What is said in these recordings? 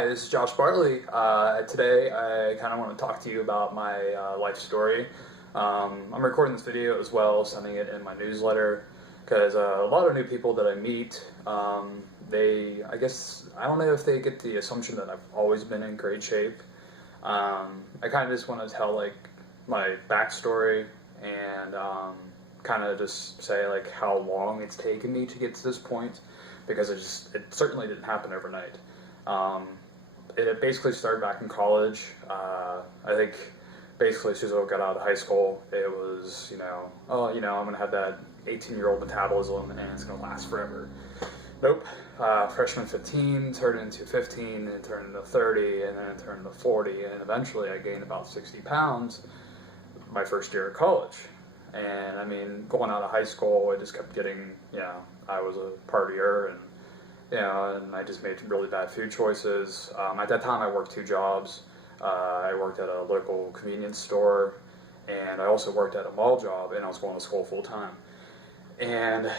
Hi, this is Josh Bartley. Today I kind of want to talk to you about my life story. I'm recording this video as well, sending it in my newsletter, because a lot of new people that I meet, I don't know if they get the assumption that I've always been in great shape. I kind of just want to tell like my backstory and kind of just say like how long it's taken me to get to this point, because it certainly didn't happen overnight. It basically started back in college. I think basically as soon as I got out of high school, it was, I'm going to have that 18-year-old metabolism and it's going to last forever. Nope. Freshman 15 turned into 15 and turned into 30 and then it turned into 40 and eventually I gained about 60 pounds my first year of college. And I mean, going out of high school, I just kept getting, I was a partier and I just made really bad food choices. At that time, I worked two jobs. I worked at a local convenience store, and I also worked at a mall job, and I was going to school full time. And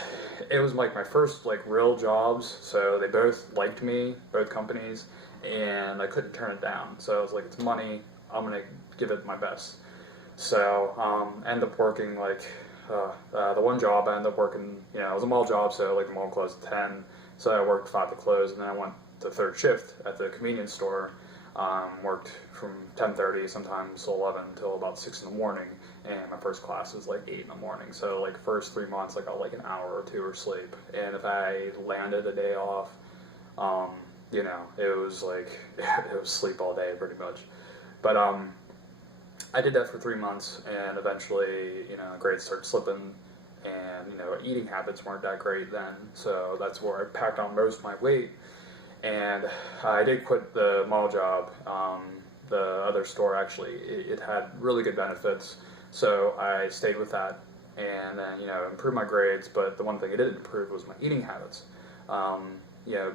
it was like my first like real jobs, so they both liked me, both companies, and I couldn't turn it down. So I was like, it's money, I'm gonna give it my best. So I ended up working like the one job. I ended up working, it was a mall job, so like the mall closed at 10. So I worked 5 to close, and then I went to third shift at the convenience store. Worked from 10:30, sometimes 11, until about 6 in the morning. And my first class was like 8 in the morning. So like first 3 months, I got like an hour or two of sleep. And if I landed a day off, it was like it was sleep all day pretty much. But I did that for 3 months, and eventually, grades started slipping. And eating habits weren't that great then, so that's where I packed on most of my weight. And I did quit the mall job. The other store actually, it had really good benefits, so I stayed with that and then improved my grades. But the one thing it didn't improve was my eating habits.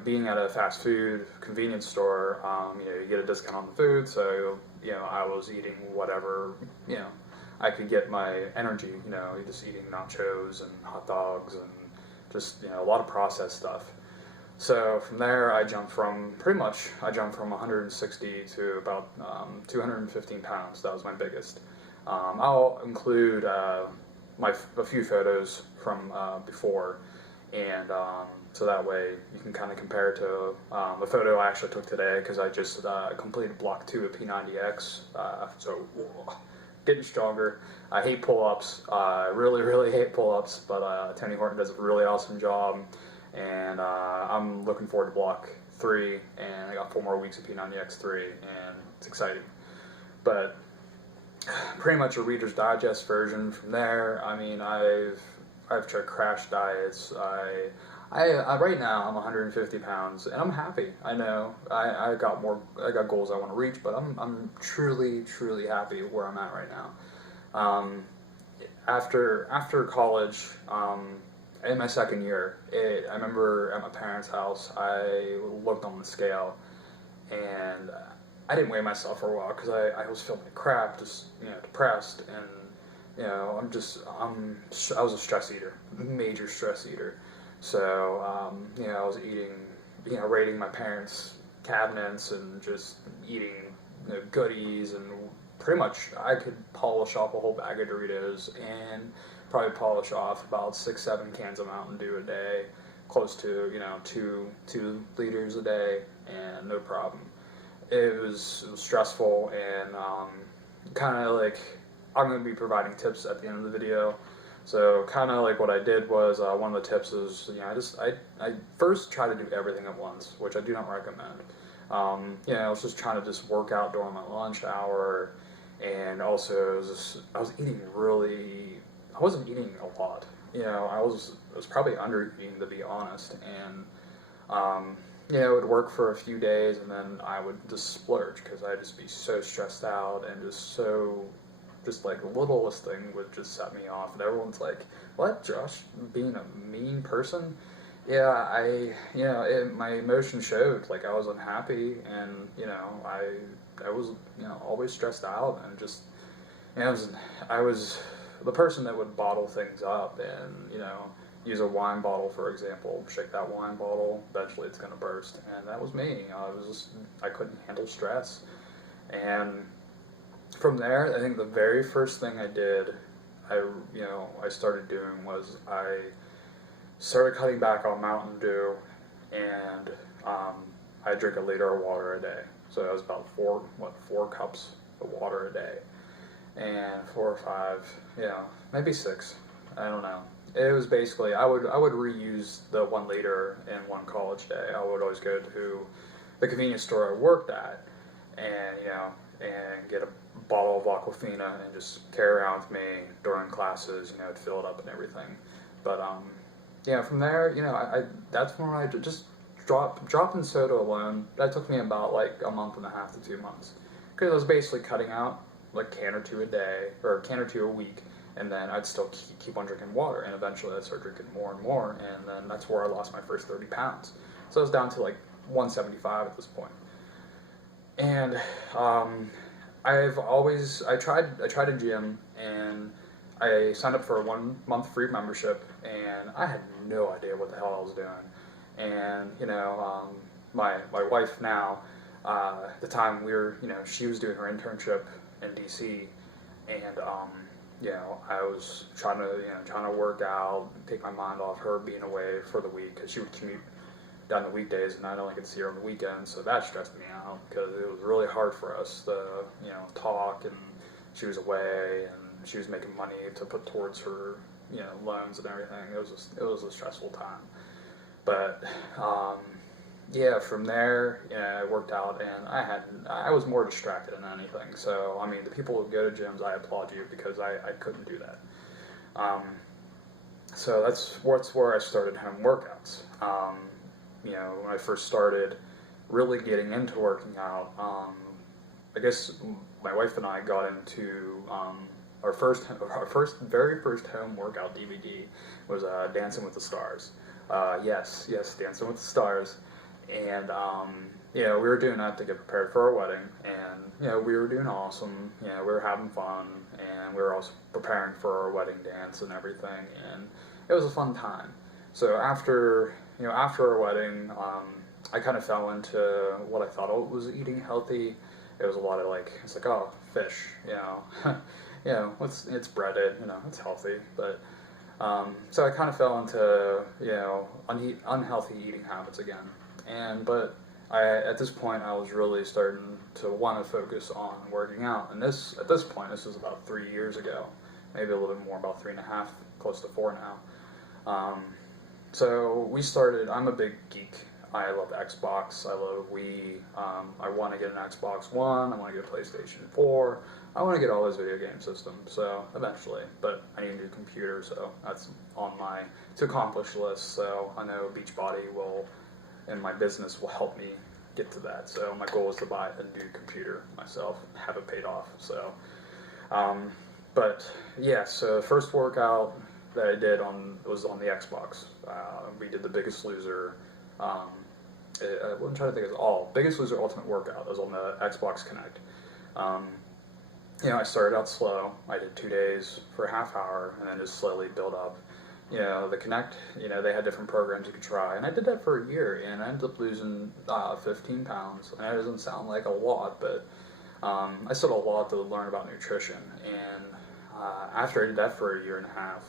Being at a fast food convenience store, you get a discount on the food, so I was eating whatever I could get my energy, just eating nachos and hot dogs and just, a lot of processed stuff. So from there, I jumped from 160 to about 215 pounds. That was my biggest. I'll include a few photos from before, and so that way you can kind of compare to the photo I actually took today, because I just completed block 2 of P90X. Getting stronger. I hate pull-ups. I really, really hate pull-ups, but Tony Horton does a really awesome job, and I'm looking forward to block 3, and I got 4 more weeks of P90X3, and it's exciting. But pretty much a Reader's Digest version from there. I mean, I've tried crash diets. Right now I'm 150 pounds and I'm happy. I know I got goals I want to reach, but I'm truly happy where I'm at right now. After college, in my second year, I remember at my parents' house, I looked on the scale and I didn't weigh myself for a while because I was feeling like crap, just depressed, and I was a stress eater, major stress eater. So, I was eating, raiding my parents' cabinets and just eating, goodies, and pretty much I could polish off a whole bag of Doritos and probably polish off about 6-7 cans of Mountain Dew a day, close to, 2 liters a day, and no problem. It was stressful, and kind of like, I'm going to be providing tips at the end of the video. So kind of like what I did was, one of the tips is, I first try to do everything at once, which I do not recommend. I was just trying to just work out during my lunch hour, and also I wasn't eating a lot. I was probably under eating, to be honest, and it would work for a few days, and then I would just splurge because I'd just be so stressed out and just like the littlest thing would just set me off, and everyone's like, "What, Josh, being a mean person?" Yeah, my emotion showed, like I was unhappy, and I was always stressed out, and just I was the person that would bottle things up, and use a wine bottle, for example, shake that wine bottle, eventually it's going to burst. And that was me. I couldn't handle stress. And from there, I think the very first thing I did, I started doing was I started cutting back on Mountain Dew, and I drink a liter of water a day. So that was about four cups of water a day. And 4 or 5, maybe 6. I don't know. It was basically, I would reuse the 1 liter in one college day. I would always go to the convenience store I worked at, and get a bottle of Aquafina and just carry around with me during classes, to fill it up and everything. But from there, that's when I just dropping soda alone. That took me about like a month and a half to 2 months, because I was basically cutting out like a can or two a day, or a can or two a week, and then I'd still keep on drinking water, and eventually I'd start drinking more and more, and then that's where I lost my first 30 pounds. So I was down to like 175 at this point. And I tried a gym, and I signed up for a 1 month free membership, and I had no idea what the hell I was doing. And my wife now, at the time she was doing her internship in DC, and I was trying to work out, take my mind off her being away for the week, because she would commute down the weekdays, and I'd only get to see her on the weekends, so that stressed me out, because it was really hard for us to talk, and she was away, and she was making money to put towards her loans and everything. It was a stressful time. But from there, I worked out, and I was more distracted than anything. So the people who go to gyms, I applaud you, because I couldn't do that. So that's where I started home workouts. When I first started really getting into working out, I guess my wife and I got into our very first home workout DVD was Dancing with the Stars. Yes, Dancing with the Stars. And we were doing that to get prepared for our wedding, and we were doing awesome. We were having fun, and we were also preparing for our wedding dance and everything, and it was a fun time. So after our wedding, I kind of fell into what I thought was eating healthy. It was a lot of fish, it's breaded, it's healthy, but so I kind of fell into unhealthy eating habits again. But at this point, I was really starting to want to focus on working out. And at this point, this was about 3 years ago, maybe a little bit more, about 3.5, close to 4 now. So we started. I'm a big geek. I love Xbox. I love Wii. I want to get an Xbox One. I want to get a PlayStation 4. I want to get all those video game systems. So eventually, but I need a new computer. So that's on my to accomplish list. So I know Beachbody and my business will help me get to that. So my goal is to buy a new computer myself, have it paid off. So, so the first workout that I did was on the Xbox. We did the Biggest Loser. I'm trying to think of Biggest Loser Ultimate Workout. That was on the Xbox Connect. I started out slow. I did 2 days for a half hour, and then just slowly build up. The Connect, they had different programs you could try, and I did that for a year, and I ended up losing 15 pounds, and it doesn't sound like a lot, but I still had a lot to learn about nutrition, and after I did that for a year and a half,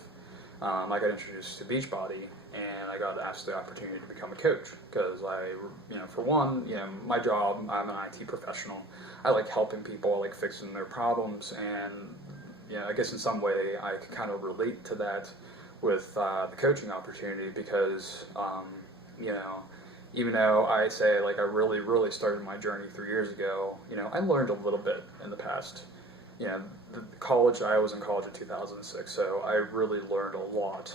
I got introduced to Beachbody, and I got asked the opportunity to become a coach, because for one, my job, I'm an IT professional. I like helping people, I like fixing their problems, and I guess in some way I can kind of relate to that with the coaching opportunity, because even though I say I really started my journey 3 years ago, I learned a little bit in the past. I was in college in 2006, so I really learned a lot,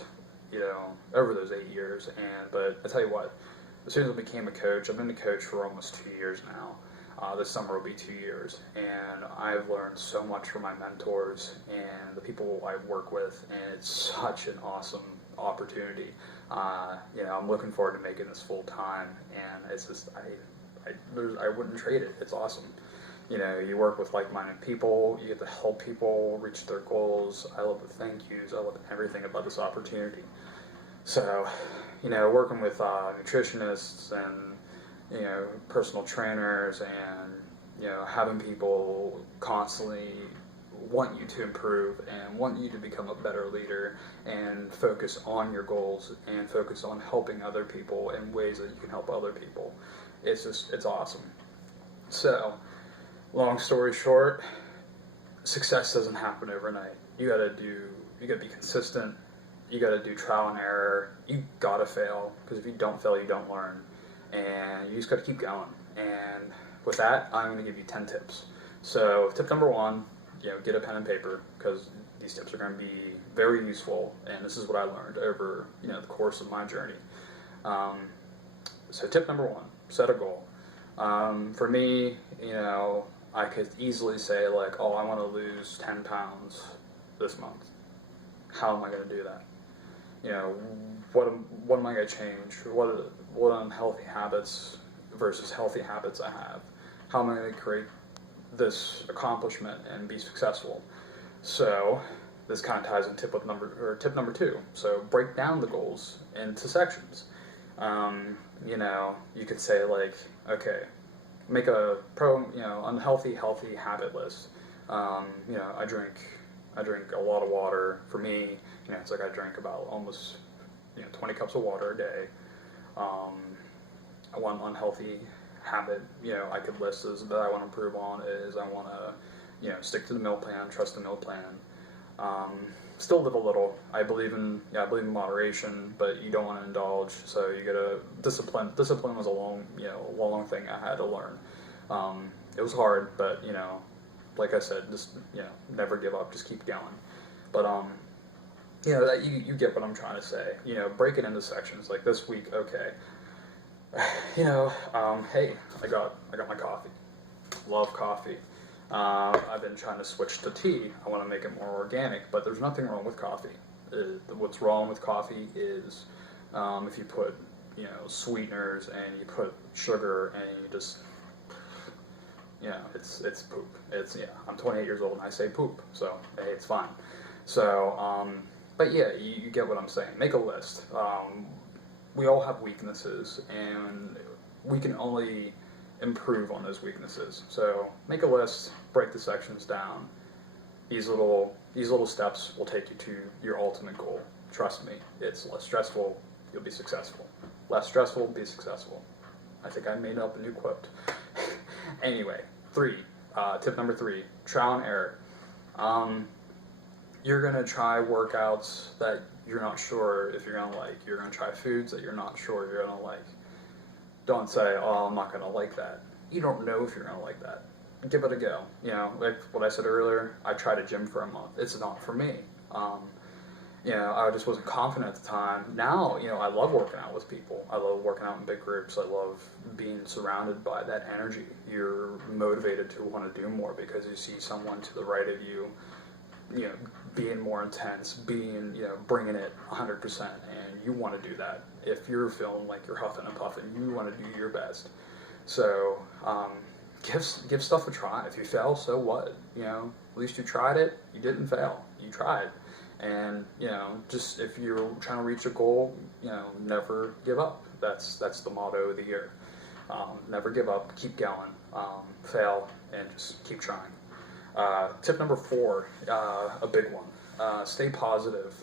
over those 8 years. But I tell you what, as soon as I became a coach, I've been a coach for almost 2 years now. This summer will be 2 years, and I've learned so much from my mentors and the people I work with, and it's such an awesome opportunity. I'm looking forward to making this full time, and it's just I wouldn't trade it. It's awesome. You work with like-minded people, you get to help people reach their goals. I love the thank yous, I love everything about this opportunity. So, working with nutritionists and, personal trainers and, having people constantly want you to improve and want you to become a better leader and focus on your goals and focus on helping other people in ways that you can help other people. It's awesome. So, long story short, success doesn't happen overnight. You gotta be consistent. You gotta do trial and error. You gotta fail, because if you don't fail, you don't learn. And you just gotta keep going. And with that, I'm gonna give you 10 tips. So tip number one, get a pen and paper, because these tips are gonna be very useful. And this is what I learned over, the course of my journey. So tip number one, set a goal. For me, I could easily say like, oh, I want to lose 10 pounds this month. How am I going to do that? What am I going to change? What unhealthy habits versus healthy habits I have? How am I going to create this accomplishment and be successful? So this kind of ties in tip number two. So break down the goals into sections. You could say like, okay, make a unhealthy, healthy habit list. I drink a lot of water. For me, it's like I drink about almost 20 cups of water a day. One unhealthy habit I could list is that I want to improve on is I want to stick to the meal plan, trust the meal plan. Still live a little. I believe in moderation, but you don't want to indulge. So you gotta discipline. Discipline was a long thing I had to learn. It was hard, but like I said, just never give up. Just keep going. But that you get what I'm trying to say. Break it into sections. Like this week, okay. Hey, I got my coffee. Love coffee. I've been trying to switch to tea. I want to make it more organic, but there's nothing wrong with coffee. What's wrong with coffee is if you put sweeteners and you put sugar and you just it's poop. I'm 28 years old and I say poop, so hey, it's fine. So but yeah, you get what I'm saying. Make a list. We all have weaknesses, and we can only improve on those weaknesses. So make a list, break the sections down. These little steps will take you to your ultimate goal. Trust me, it's less stressful, you'll be successful. Less stressful, be successful. I think I made up a new quote. Anyway, tip number three, trial and error. You're gonna try workouts that you're not sure if you're gonna like. You're gonna try foods that you're not sure you're gonna like. Don't say, oh, I'm not going to like that. You don't know if you're going to like that. Give it a go. Like what I said earlier, I tried a gym for a month. It's not for me. I just wasn't confident at the time. Now, I love working out with people. I love working out in big groups. I love being surrounded by that energy. You're motivated to want to do more because you see someone to the right of you, being more intense, bringing it 100%, and you want to do that. If you're feeling like you're huffing and puffing, you want to do your best. So, give stuff a try. If you fail, so what? At least you tried it. You didn't fail. You tried. And, just if you're trying to reach a goal, never give up. That's the motto of the year. Never give up. Keep going. Fail and just keep trying. Tip number 4, a big one. Stay positive.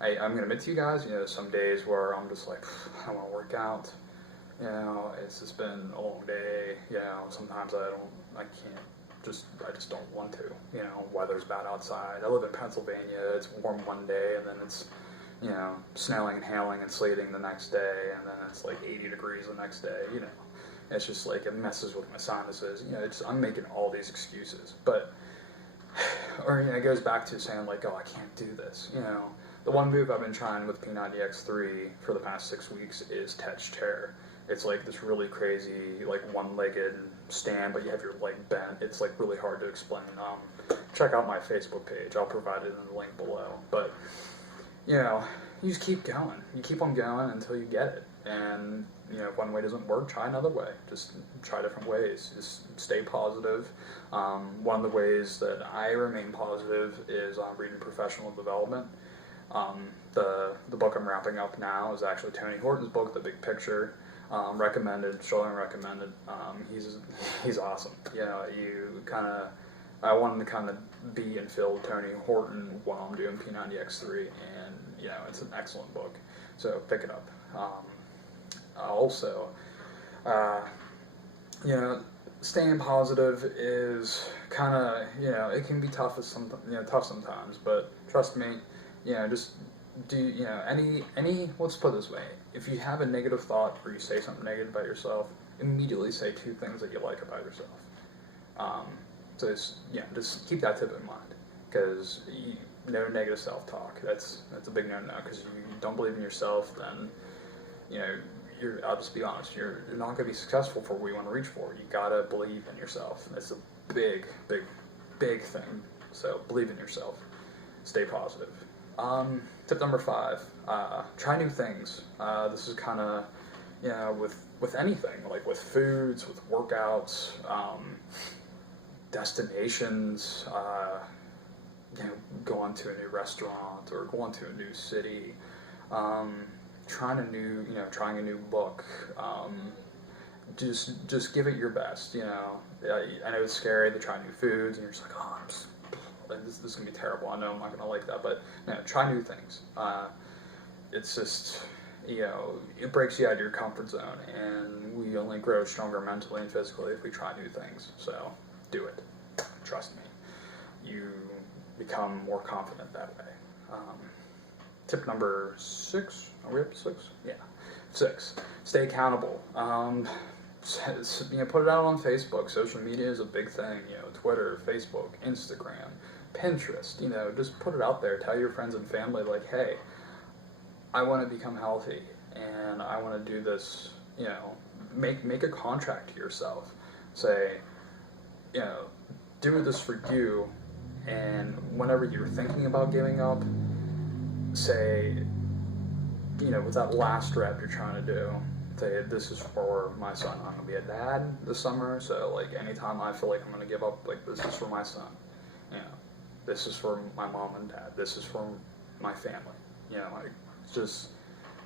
I'm going to admit to you guys, some days where I'm just like, I want to work out. It's just been a long day. Sometimes I just don't want to. Weather's bad outside. I live in Pennsylvania. It's warm one day, and then it's, snowing and hailing and sleeting the next day, and then it's like 80 degrees the next day. It's just like it messes with my sinuses. I'm making all these excuses, but it goes back to saying like, oh, I can't do this. The one move I've been trying with P90X3 for the past 6 weeks is Tetch Chair. It's like this really crazy, like one-legged stand, but you have your leg bent. It's like really hard to explain. Check out my Facebook page. I'll provide it in the link below. But you just keep going. You keep on going until you get it. And if one way doesn't work, try another way. Just try different ways. Just stay positive. One of the ways that I remain positive is reading professional development. The book I'm wrapping up now is actually Tony Horton's book, The Big Picture. Recommended, strongly recommended. He's awesome. I wanted to kind of be and feel Tony Horton while I'm doing P90X3, and it's an excellent book. So pick it up. Also, staying positive is kind of, it can be tough tough sometimes, but trust me, just do, let's put it this way, if you have a negative thought or you say something negative about yourself, immediately say 2 things that you like about yourself. So just keep that tip in mind, because no negative self-talk, that's a big no-no, because you don't believe in yourself, then, I'll just be honest, you're not going to be successful for what you want to reach for. You got to believe in yourself. That's a big, big, big thing. So believe in yourself. Stay positive. Tip number 5, try new things. This is kind of, with anything, like with foods, with workouts, destinations, going to a new restaurant or going to a new city, trying a new book. Just give it your best. I know it's scary to try new foods, and you're just like, oh, this is gonna be terrible. I know I'm not gonna like that, but try new things. It's just, it breaks you out of your comfort zone, and we only grow stronger mentally and physically if we try new things. So do it. Trust me. You become more confident that way. Tip number 6. Are we up to 6? Yeah. 6. Stay accountable. Put it out on Facebook. Social media is a big thing. Twitter, Facebook, Instagram, Pinterest. Just put it out there. Tell your friends and family, like, hey, I want to become healthy, and I want to do this. Make a contract to yourself. Say, do this for you, and whenever you're thinking about giving up, say, with that last rep you're trying to do, say, this is for my son. I'm going to be a dad this summer, so, like, anytime I feel like I'm going to give up, like, this is for my son. This is for my mom and dad. This is for my family. Just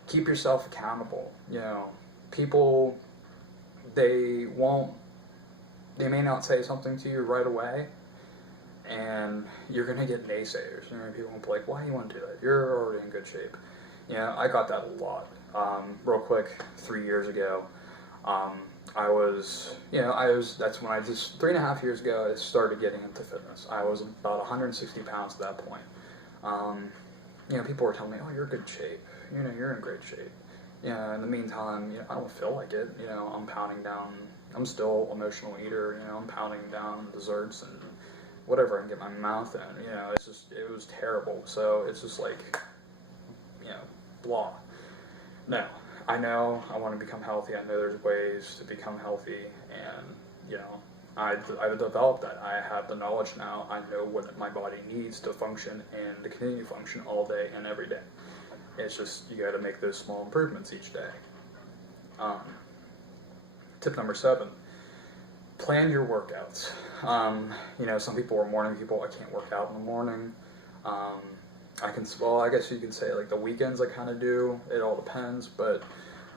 keep yourself accountable. People, they may not say something to you right away, and you're going to get naysayers. People will be like, why do you want to do that? You're already in good shape. I got that a lot. Real quick, 3 years ago, that's when 3.5 years ago, I started getting into fitness. I was about 160 pounds at that point. People were telling me, oh, you're in good shape. You're in great shape. In the meantime, I don't feel like it. I'm pounding down, I'm still an emotional eater. I'm pounding down desserts and whatever I can get my mouth in. It was terrible. So it's just like, blah. No, I know I want to become healthy. I know there's ways to become healthy, and I've developed that. I have the knowledge now. I know what my body needs to function and to continue to function all day and every day. It's just, you got to make those small improvements each day. Tip number 7, plan your workouts. Some people are morning people. I can't work out in the morning. I guess you can say, like, the weekends I kind of do. It all depends, but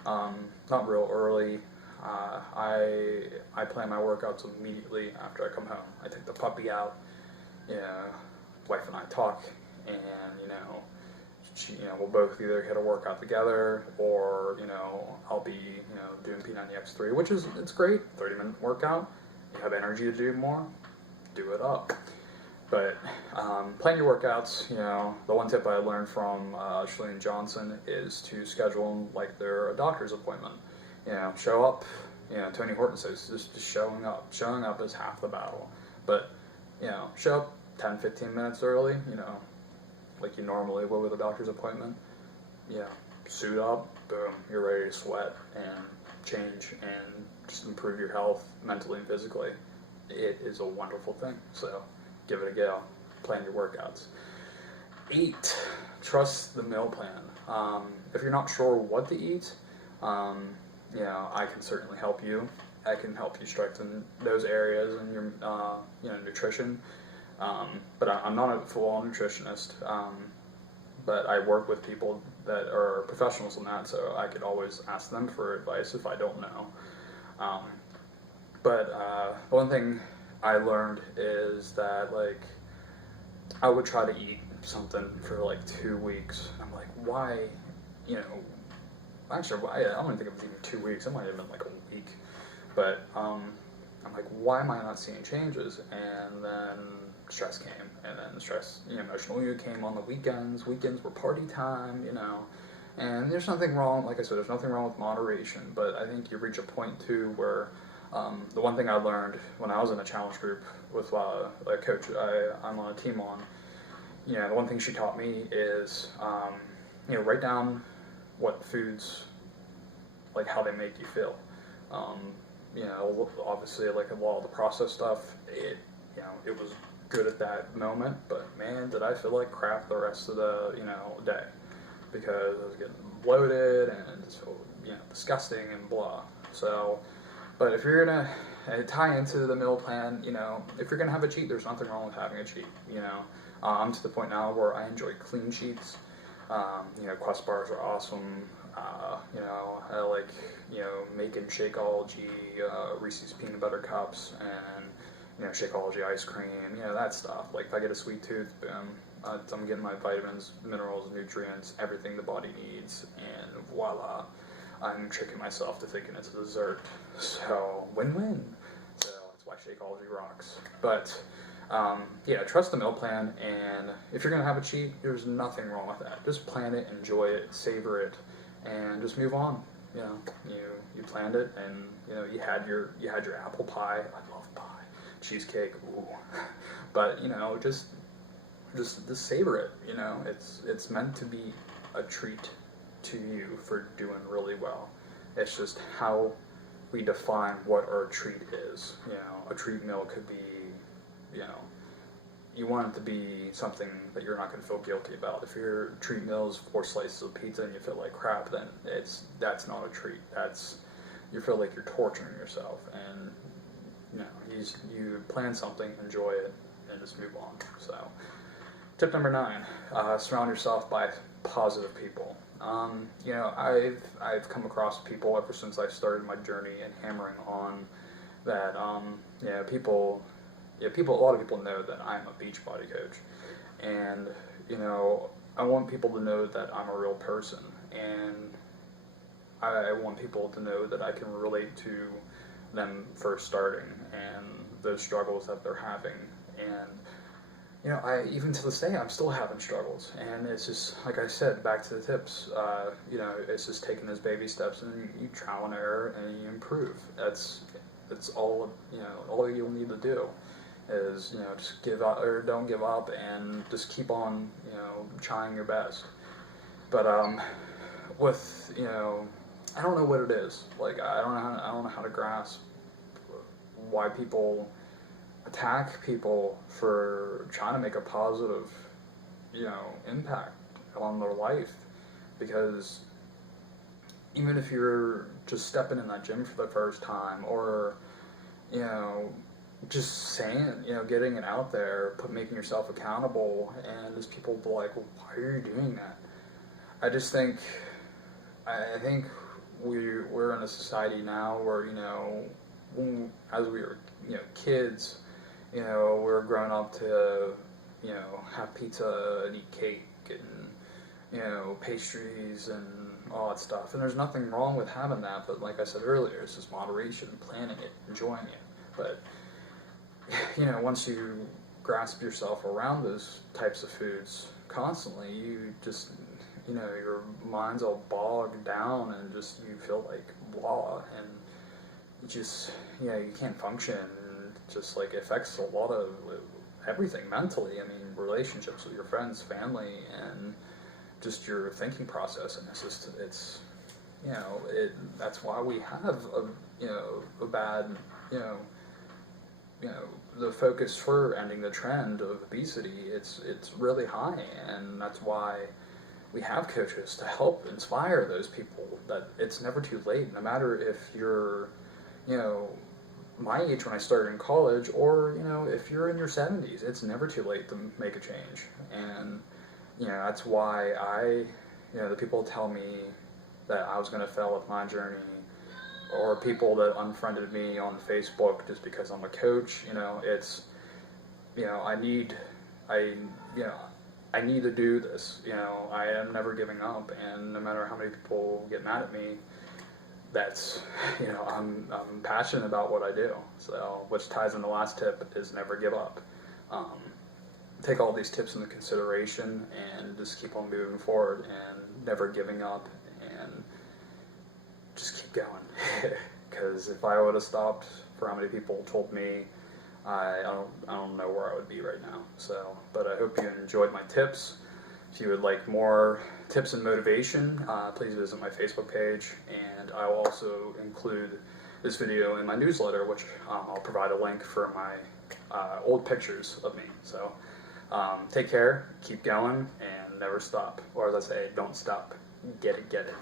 not real early. I plan my workouts immediately after I come home. I take the puppy out. Wife and I talk, and we'll both either hit a workout together, or I'll be doing P90X3, which it's great. 30-minute workout. You have energy to do more, do it up. But plan your workouts. The one tip I learned from Shalene Johnson is to schedule them like they're a doctor's appointment. Show up. Tony Horton says just showing up. Showing up is half the battle. But show up 10-15 minutes early. Like you normally would with a doctor's appointment. Suit up. Boom. You're ready to sweat and change and just improve your health mentally and physically. It is a wonderful thing. So give it a go. Plan your workouts. 8, trust the meal plan. If you're not sure what to eat, I can certainly help you. I can help you strengthen those areas in your, nutrition. But I'm not a full-on nutritionist. but I work with people that are professionals in that, so I could always ask them for advice if I don't know. Um, but one thing I learned is that, like, I would try to eat something for like 2 weeks. I'm like, why, you know, actually, I don't even think it was even 2 weeks. It might have been like a week. But I'm like, why am I not seeing changes? And then stress came, and then the stress, emotional mood came on the weekends. Weekends were party time, And there's nothing wrong, like I said, there's nothing wrong with moderation. But I think you reach a point too where the one thing I learned when I was in a challenge group with a coach I'm on a team on, the one thing she taught me is, write down what foods, like how they make you feel. Obviously, like a lot of the processed stuff, it was good at that moment, but man, did I feel like crap the rest of the, day, because I was getting bloated and just, disgusting and blah. So, but if you're gonna tie into the meal plan, if you're gonna have a cheat, there's nothing wrong with having a cheat. I'm to the point now where I enjoy clean cheats. Quest bars are awesome. I like, making Shakeology, Reese's peanut butter cups, and, Shakeology ice cream, that stuff. Like, if I get a sweet tooth, boom, I'm getting my vitamins, minerals, nutrients, everything the body needs, and voila, I'm tricking myself to thinking it's a dessert. So, win-win. So, that's why Shakeology rocks. But, trust the meal plan, and if you're going to have a cheat, there's nothing wrong with that. Just plan it, enjoy it, savor it, and just move on. You planned it, and you had your apple pie. I love pie, cheesecake, ooh. But just savor it. It's meant to be a treat to you for doing really well. It's just how we define what our treat is. A treat meal could be, you want it to be something that you're not going to feel guilty about. If your treat meal is 4 slices of pizza and you feel like crap, then that's not a treat. You feel like you're torturing yourself. And you plan something, enjoy it, and just move on. So, tip number 9: surround yourself by positive people. I've come across people ever since I started my journey and hammering on that. A lot of people know that I'm a Beachbody coach, and I want people to know that I'm a real person, and I want people to know that I can relate to them first starting and the struggles that they're having. And I even to this day I'm still having struggles, and it's just like I said, back to the tips. It's just taking those baby steps, and you trial and error, and you improve. That's all. All you'll need to do is just give up, or don't give up, and just keep on trying your best. But with I don't know what it is. Like, I don't know how to grasp why people attack people for trying to make a positive impact on their life, because even if you're just stepping in that gym for the first time, or just saying, getting it out there, making yourself accountable, and just people be like, well, why are you doing that? I think we're in a society now where, as we were, kids, we're growing up to, have pizza and eat cake and, pastries and all that stuff. And there's nothing wrong with having that, but like I said earlier, it's just moderation, planning it, enjoying it. But once you grasp yourself around those types of foods constantly, you just, your mind's all bogged down, and just you feel like blah, and you just, you can't function, and just like affects a lot of everything mentally. I mean, relationships with your friends, family, and just your thinking process. And that's why we have a bad, the focus for ending the trend of obesity, it's really high, and that's why we have coaches to help inspire those people that it's never too late, no matter if you're, my age when I started in college, or, if you're in your 70s, it's never too late to make a change. And, that's why the people tell me that I was going to fail with my journey, or people that unfriended me on Facebook just because I'm a coach, it's, I need to do this, I am never giving up, and no matter how many people get mad at me, that's, I'm passionate about what I do, so, which ties in the last tip, is never give up. Take all these tips into consideration and just keep on moving forward and never giving up and just keep going. Because if I would have stopped for how many people told me, I don't know where I would be right now. So, but I hope you enjoyed my tips. If you would like more tips and motivation, please visit my Facebook page, and I will also include this video in my newsletter, which I'll provide a link for my old pictures of me. So take care, keep going, and never stop. Or as I say, don't stop. Get it, get it.